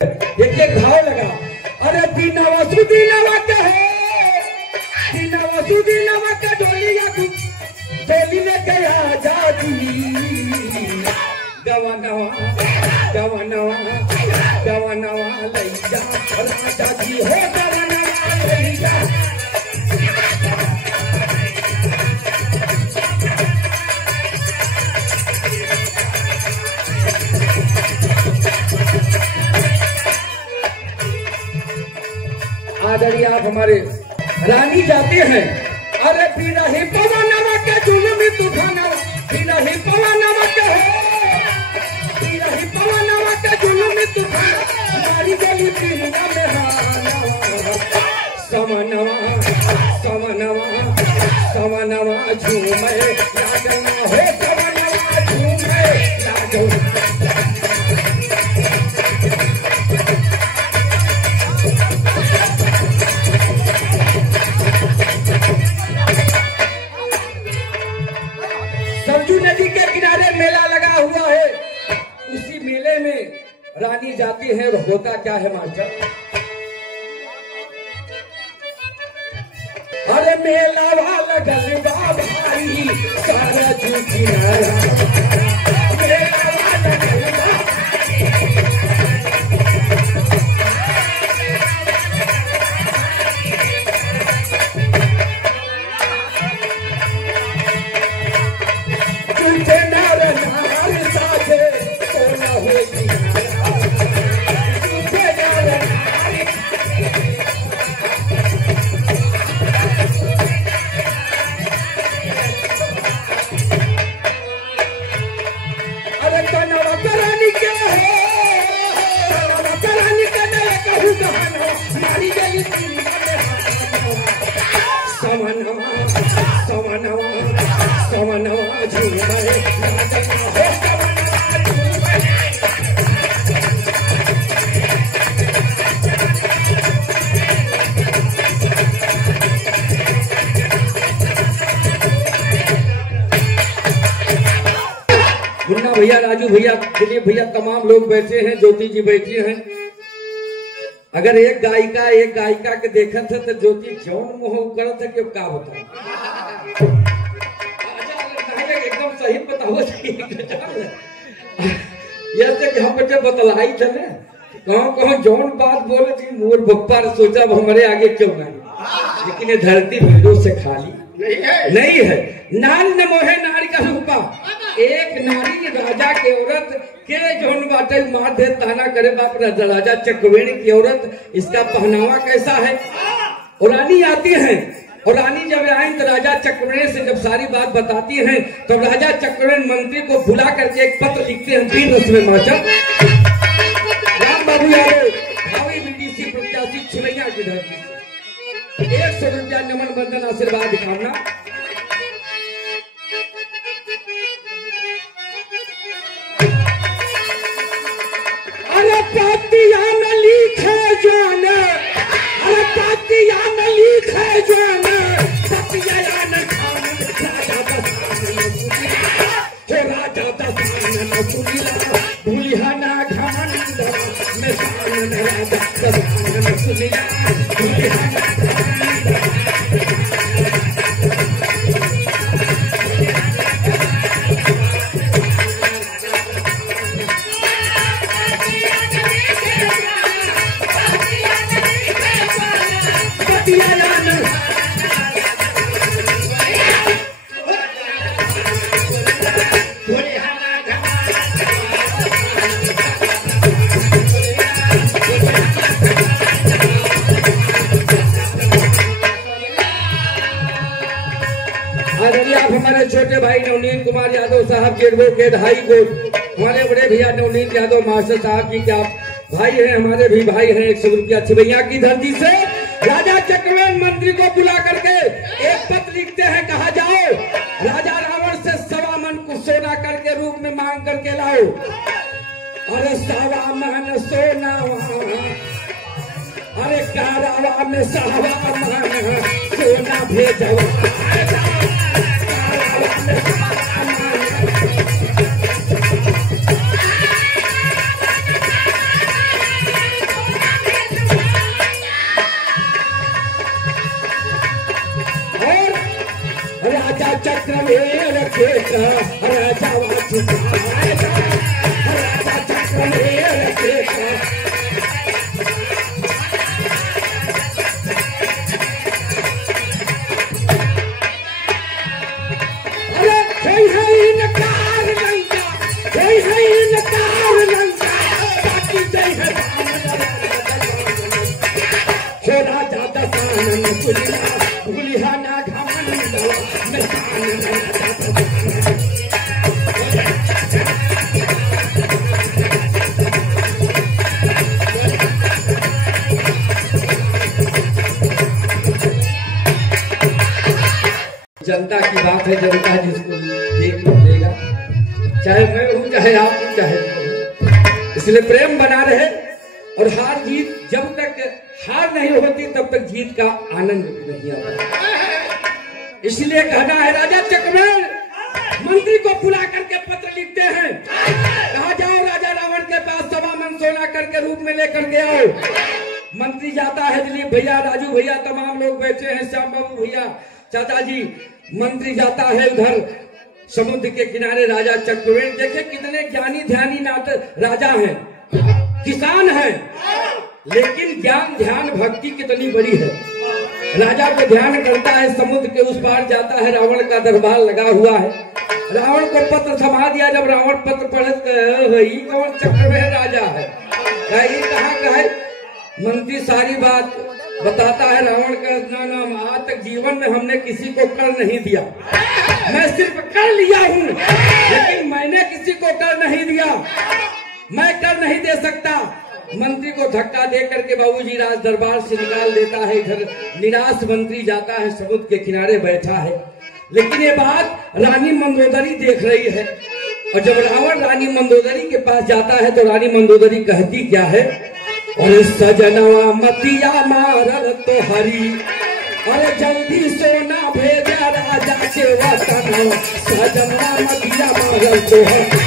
एक भाव लगा। अरे बिना वसुदीनवा के है, बिना वसुदीनवा के डोलिया डोली में गया आजादी। गवनवा गवनवा गवनवा लैया राजा जी हो, गवनवा लैया। आदरणीय आप हमारे रानी जाते हैं। अरे बिना ही पवनवा के जुल्मी तूफानवा, बिना ही पवनवा के हो, बिना ही पवनवा के जुल्मी तूफान मारी गली पीना में हाना। समनवा समनवा समनवा झूमे लागना हो, समनवा झूमे लागना। सरजू नदी के किनारे मेला लगा हुआ है। उसी मेले में रानी जाती है। होता क्या है मास्टर? अरे मेला वाला गलबा भाई सरजू किनारा, मेला वाला गलबा। मुन्ना भैया, राजू भैया, दिलीप भैया, तमाम लोग बैठे हैं, ज्योति जी बैठी हैं। अगर एक गायिका के देखा था तो ज्योति जौन मोह करत है कि का बताओ। एकदम सही बताओ। ऐसे कि हम बच्चे बतलाई थे ना, कहाँ जौन बात बोले थी मोर बप्पा ने सोचा हमारे आगे क्यों आई। लेकिन ये धरती भीड़ों से खाली नहीं है। नारी न मोहे नारी का रूपा, एक नारी राजा के औरत के जौन बाटे मार दे ताना करे बाप राजा चकवेणी की औरत। इसका पहनावा कैसा है? और रानी आती है, और रानी जब आई तो राजा चकवेणी से जब सारी बात बताती हैं तो राजा चकवेणी मंत्री को बुला करके एक पत्र लिखते हैं। 3 रस में माचा राम बाबू यादव भावी बीडीसी प्रत्याशी छिलैया की धरती से 100 रुपया नमन बंधन आशीर्वाद दिखाना। अरे पातिया न लिखे जान, अरे पातिया न लिखे जान, पातिया न खान राजा दसान न सुनिला, हे राजा दसान न सुनिला, भूलिया ना घमंड में शान राजा दसान न सुनिला, भूलिया ना घमंड। आप हमारे छोटे भाई नवनीत कुमार यादव साहब के एडवोकेट हाई कोर्ट, हमारे बड़े भैया नवनीत यादव मास्टर साहब जी के आप भाई हैं, हमारे भी भाई हैं। 100 रुपया छिलैया की धरती से राजा चक्रवेणी मंत्री को बुला करके एक पत्र लिखते हैं। कहा जाओ राजा रावण से 1.25 मन को सोना करके रूप में मांग करके लाओ। अरे 1.25 मन सोना, अरे कारावा में 1.25 मन सोना भेजवा। राजा चुकाएगा राजा चक्रवेल के जनता की बात है, जनता जिसको देख लेगा, चाहे मैं हूं चाहे आप हूं चाहे मैं, इसलिए प्रेम बना रहे। और हार जीत जब तक हार नहीं होती तब तक जीत का आनंद नहीं आता। इसलिए कहना है राजा चक्रवेल मंत्री को बुला करके पत्र लिखते हैं, कहा जाओ राजा रावण के पास 1.25 मन सोना करके रूप में लेकर के आओ। मंत्री जाता है, दिलीप भैया, राजू भैया, तमाम लोग बैठे हैं, श्याम बाबू भैया, चाचा जी। मंत्री जाता है उधर समुद्र के किनारे, राजा चक्रवेल देखे कितने ज्ञानी ध्यानी राजा हैं, किसान हैं, लेकिन ज्ञान ध्यान भक्ति कितनी बड़ी है। राजा को ध्यान करता है, समुद्र के उस पार जाता है, रावण का दरबार लगा हुआ है। रावण को पत्र थमा दिया, जब रावण पत्र पढ़े कौन चक्रवेल राजा है, कहाँ का है। मंत्री सारी बात बताता है, रावण का नाम आज तक जीवन में हमने किसी को कर नहीं दिया, मैं सिर्फ कर लिया हूँ, लेकिन मैंने किसी को कर नहीं दिया, मैं कर नहीं दे सकता। मंत्री को धक्का दे करके बाबूजी राज दरबार से निकाल देता है। इधर निराश मंत्री जाता है, समुद्र के किनारे बैठा है, लेकिन ये बात रानी मंदोदरी देख रही है। और जब रावण रानी मंदोदरी के पास जाता है तो रानी मंदोदरी कहती क्या है, और सजनवा मतिया मारल तो हरी, अरे जल्दी सोना भेजा राजा के वतन, सजनवा मतिया मारल तो हरी।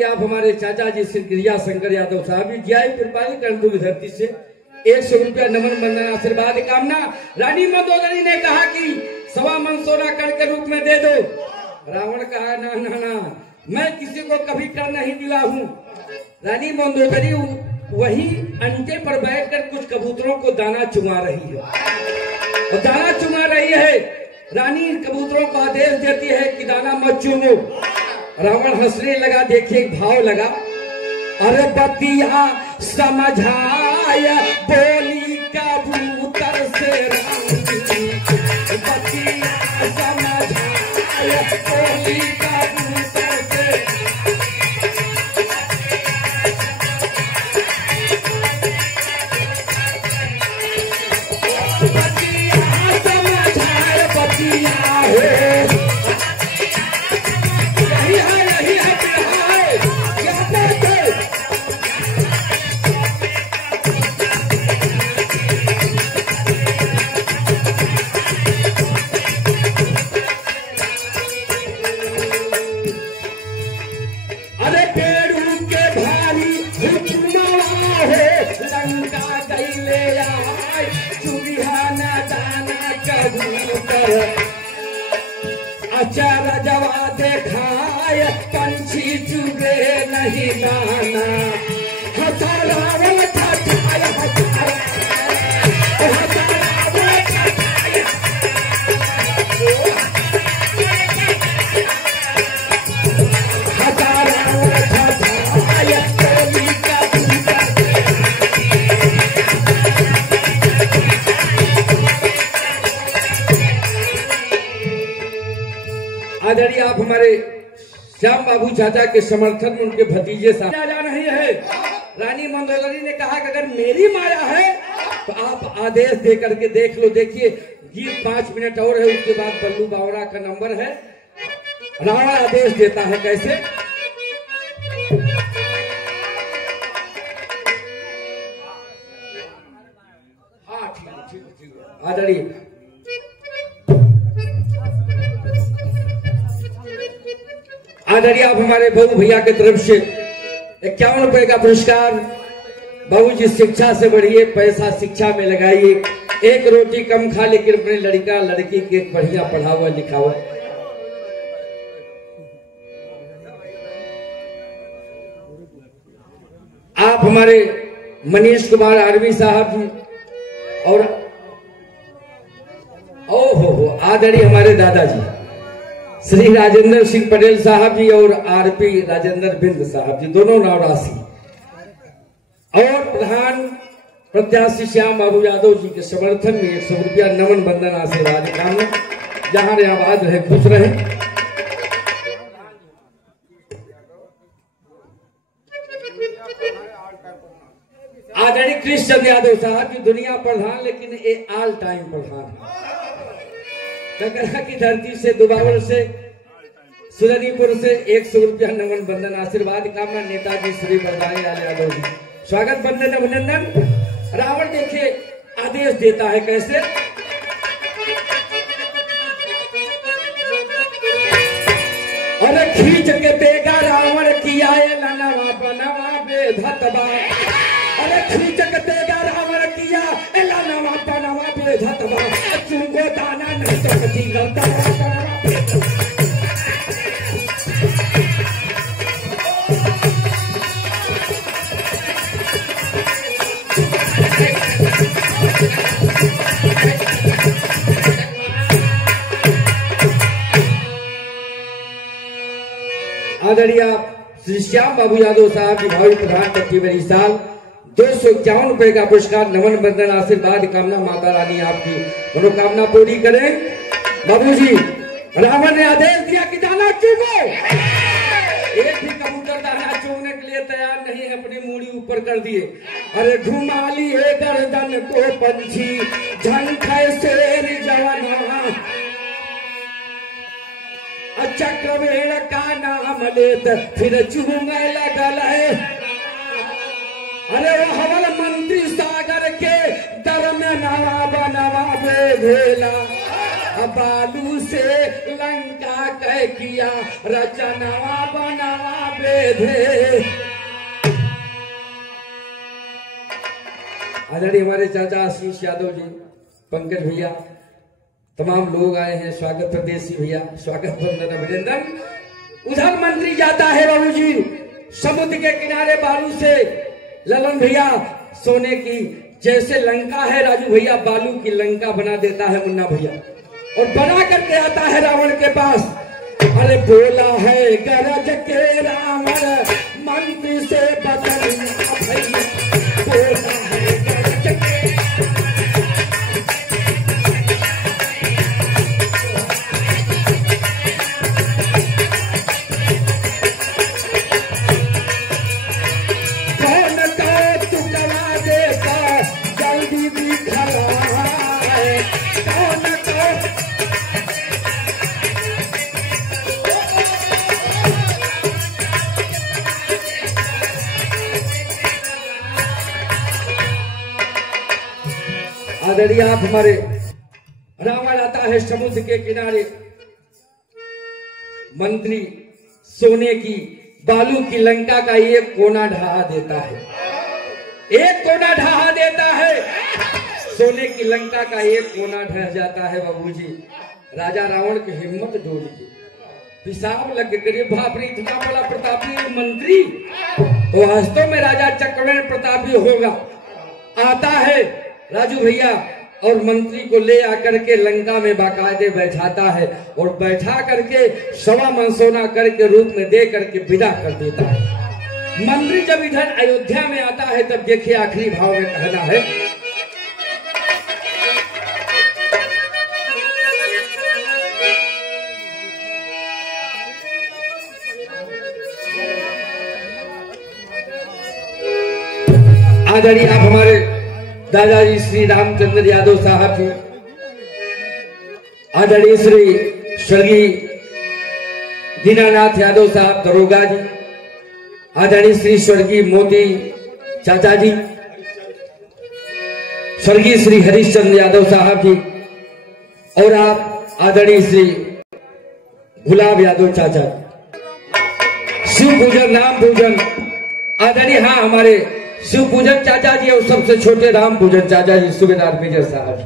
आप हमारे चाचा जी श्री गिरिया शंकर यादव साहब जी आई कृपाली कर्म धरती से 100 रुपया नमन बंदना आशीर्वाद कामना। रानी मंदोदरी ने कहा कि 1.25 मन सोना करके रूप में दे दो। रावण कहा ना ना ना, मैं किसी को कभी कर नहीं दिया हूँ। रानी मंदोदरी वही अंडे पर बैठकर कुछ कबूतरों को दाना चुमा रही है, और दाना चुमा रही है। रानी कबूतरों को आदेश देती है कि दाना मत चूमो। रावण हंसने लगा, देखिए भाव लगा, अरे बतिया समझाया बोली कबूतर से, बतिया समझाया बोली कबूतर से। बतिया समझाया बतिया है, अचार जवा देखाय पंछी चुगे नहीं दाना, हथरावल ठठाय आदरणीय आप हमारे श्याम बाबू चाचा के समर्थन में उनके भतीजे साहब जा नहीं है। रानी मंदोदरी ने कहा कि अगर मेरी माया है तो आप आदेश दे करके देख लो। देखिए गीत 5 मिनट और है, उसके बाद बल्लू बावरा का नंबर है। रावण आदेश देता है कैसे? हाँ ठीक है आदरणीय आप हमारे बहू भैया की तरफ से 51 रुपए का पुरस्कार। बाबू जी शिक्षा से बढ़िए, पैसा शिक्षा में लगाइए। एक रोटी कम खा लेकिन अपने लड़का लड़की के बढ़िया पढ़ावा लिखावा। आप हमारे मनीष कुमार आर्मी साहब जी और ओहो आदरणीय हमारे दादाजी श्री राजेंद्र सिंह पटेल साहब जी और आरपी राजेंद्र बिंद साहब जी, दोनों नवरासी, और प्रधान प्रत्याशी श्याम बाबू यादव जी के समर्थन में 100 रुपया नमन बंदन आशीर्वाद कामना। जहां रहे आबाद रहे, खुश रहे। आदरणीय कृष्ण यादव साहब की दुनिया प्रधान लेकिन ये ऑल टाइम प्रधान है। ककरा की धरती से दुबावल से सुरनीपुर से 100 रुपया नमन बंदन आशीर्वाद कामना नेताजी श्री बलराम लाल यादव जी, स्वागत बंदन अभिनंदन। रावण देखिए आदेश देता है कैसे? अरे खींच के देगा रावण किया नवा बनवा बेधतबा। अरे खींच के देगा रावण किया नवा बनवा बेधतबा। चुंगो दाना नहीं तो कटी करता। आदरणीय श्री श्याम बाबू यादव साहब की भावी प्रधान प्रतिनिधि साल 251 रुपए का पुरस्कार नमन बंदन आशीर्वाद कामना। माता रानी आपकी मनोकामना पूरी करें। बाबूजी रावण ने आदेश दिया कि दाना चुगो। एक भी कबूतर दाना चुगने के लिए तैयार नहीं है, अपनी मूड़ी ऊपर कर दिए। अरे घुमा लिए गर्दन को पंछी झंखे शेर जवाना। चक्रवेण का नाम लेत फिर चूमे लगल है। अरे वो हवल मंत्री सागर के दर में नवा बनवा बेधेला। बालू से लंका कह किया रचनवा बनवा बेधे। आदरणीय हमारे चाचा आशीष यादव जी, पंकज भैया, तमाम लोग आए हैं। स्वागत प्रदेशी भैया, स्वागत बंदन अभिनंदन। उधर मंत्री जाता है बाबूजी समुद्र के किनारे बालू से। ललन भैया सोने की जैसे लंका है, राजू भैया बालू की लंका बना देता है मुन्ना भैया, और बना करके आता है रावण के पास। अरे बोला है गरज के रावण मंत्री से बदल भैया। बोला है गरज के आदरणीय आप हमारे रावण आता है समुद्र के किनारे। मंत्री सोने की बालू की लंका का एक कोना ढहा देता है, एक कोना ढहा देता है। सोने की लंका का एक कोना ढह जाता है। बाबूजी राजा रावण की हिम्मत डोल गई, पिसाब लग गए। बाप रे, इतना बड़ा प्रतापी मंत्री तो वास्तव में राजा चक्रवेण प्रतापी होगा। आता है राजू भैया और मंत्री को ले आकर के लंका में बाकायदे बैठाता है, और बैठा करके 1.25 मन सोना करके रूप में दे करके विदा कर देता है। मंत्री जब इधर अयोध्या में आता है तब देखिए आखिरी भाव में कहना है। आदरणीय आप हमारे दादाजी श्री रामचंद्र यादव साहब जी, आदरणीय श्री स्वर्गीय दीनानाथ यादव साहब दरोगा जी, आदरणीय श्री स्वर्गीय मोदी चाचा जी, स्वर्गीय श्री हरिश्चंद्र यादव साहब जी, और आप आदरणीय श्री गुलाब यादव चाचा, शिव पूजन राम पूजन आदरणीय, हाँ हमारे शिव पूजन चाचा जी और सबसे छोटे राम पूजन चाचा जी सूबेदार विजय साहब।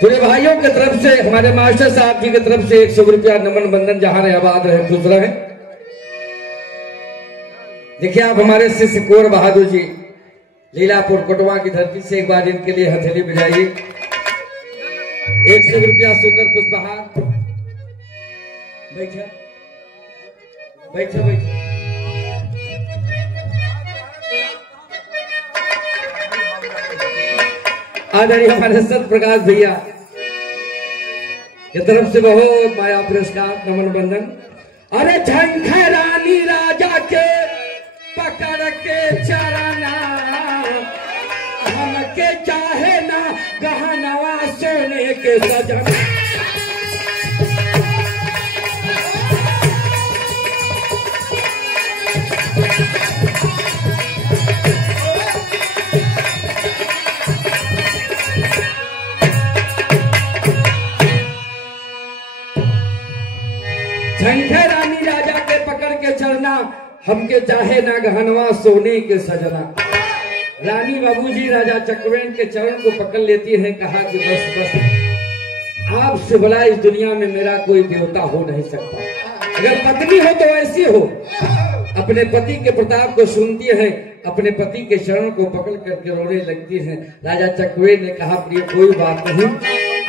पूरे भाइयों की तरफ से हमारे मास्टर साहब जी की तरफ से 100 रुपया नमन बंधन। जहां रहे आबाद रहे खुश रहे। देखिए आप हमारे शिष्य कुंवर बहादुर जी लीलापुर कोटवा की धरती से एक बार इनके लिए हथेली बजाइए। 100 रुपया सुंदर पुष्पहार। बैठे बैठे बैठे। आदरणीय हमारे सत प्रकाश भैया की तरफ से बहुत माया पुरस्कार नमन बंधन। अरे झंखा रानी राजा के पकड़ के चरना, हमके चाहे ना गहनवा सोने के सजन। झंखा रानी राजा के पकड़ के चरना, हमके चाहे ना गहनवा सोने के सजना। रानी बाबूजी राजा चक्रवेण के चरण को पकड़ लेती हैं, कहा कि बस बस आपसे बड़ा इस दुनिया में मेरा कोई देवता हो नहीं सकता। अगर पत्नी हो तो ऐसी हो, अपने पति के प्रताप को सुनती है, अपने पति के चरण को पकड़ करके रोने लगती है। राजा चक्रवेण ने कहा प्रिय कोई बात नहीं,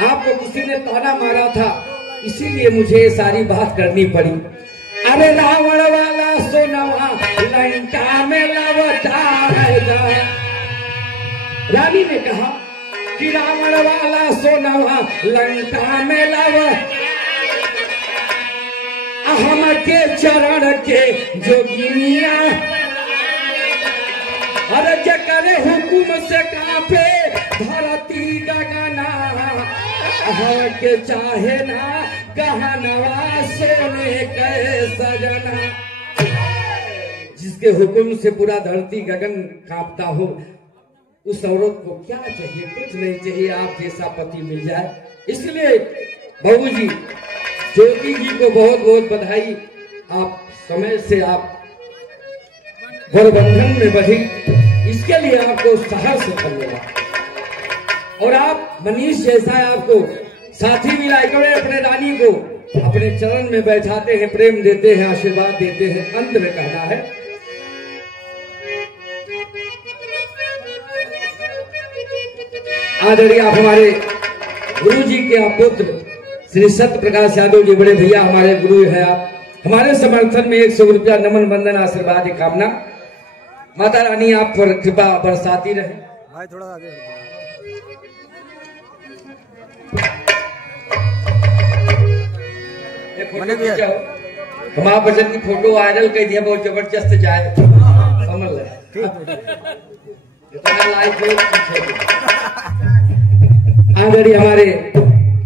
आपको किसी ने ताना मारा था इसीलिए मुझे ये सारी बात करनी पड़ी। अरे रावण वाला सोनवा लंका में लवटा है। रानी ने कहा कि रावण वाला सोनवा लंका में हम के चरण के जोगिनिया, अरे जकरे हुकुम से कांपे धरती गगना, के चाहे ना गहनवा सोने के सजना। जिसके हुक्म से पूरा धरती गगन कांपता हो, उस औरत को क्या चाहिए? कुछ नहीं चाहिए, आप जैसा पति मिल जाए। इसलिए बहू जी ज्योति जी को बहुत बहुत बधाई। आप समय से आप वर बंधन में बढ़ी, इसके लिए आपको सहर्ष धन्यवाद। और आप मनीष जैसा आपको साथी मिला, अपने रानी को अपने चरण में बैठाते हैं, प्रेम देते हैं, आशीर्वाद देते हैं। अंत में कहना है आदरणीय आप हमारे गुरु जी के आप पुत्र श्री सत्य प्रकाश यादव जी, बड़े भैया हमारे गुरु है। आप हमारे समर्थन में 100 रुपया नमन बंधन आशीर्वाद की कामना। माता रानी आप पर कृपा बरसाती रहे। भाई थोड़ा आगे हमारा बचन की फोटो वायरल कर दिया, बहुत जबरदस्त जाए, समझ ले आदरणीय हमारे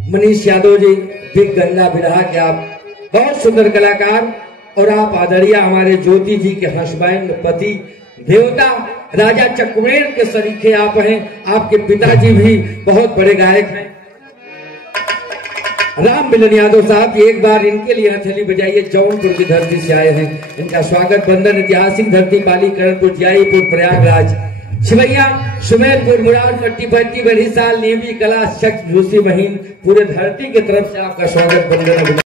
मनीष यादव जी बिग गंगा बिरहा के आप बहुत सुंदर कलाकार। और आप आदरणीय हमारे ज्योति जी के हस्बैंड पति देवता राजा चक्रवेण के सरीखे आप हैं। आपके पिताजी भी बहुत बड़े गायक हैं, राम मिलन यादव साहब। एक बार इनके लिए हथेली बजाइए। जौनपुर की धरती से आए हैं, इनका स्वागत बंधन। ऐतिहासिक धरती पाली करणपुर जियाईपुर प्रयागराज शिवैया सुमेरपुर मुरार पट्टी भट्टी बड़ी साल नेवी कला शख्स झूसी महीन पूरे धरती की तरफ से आपका स्वागत बंधन।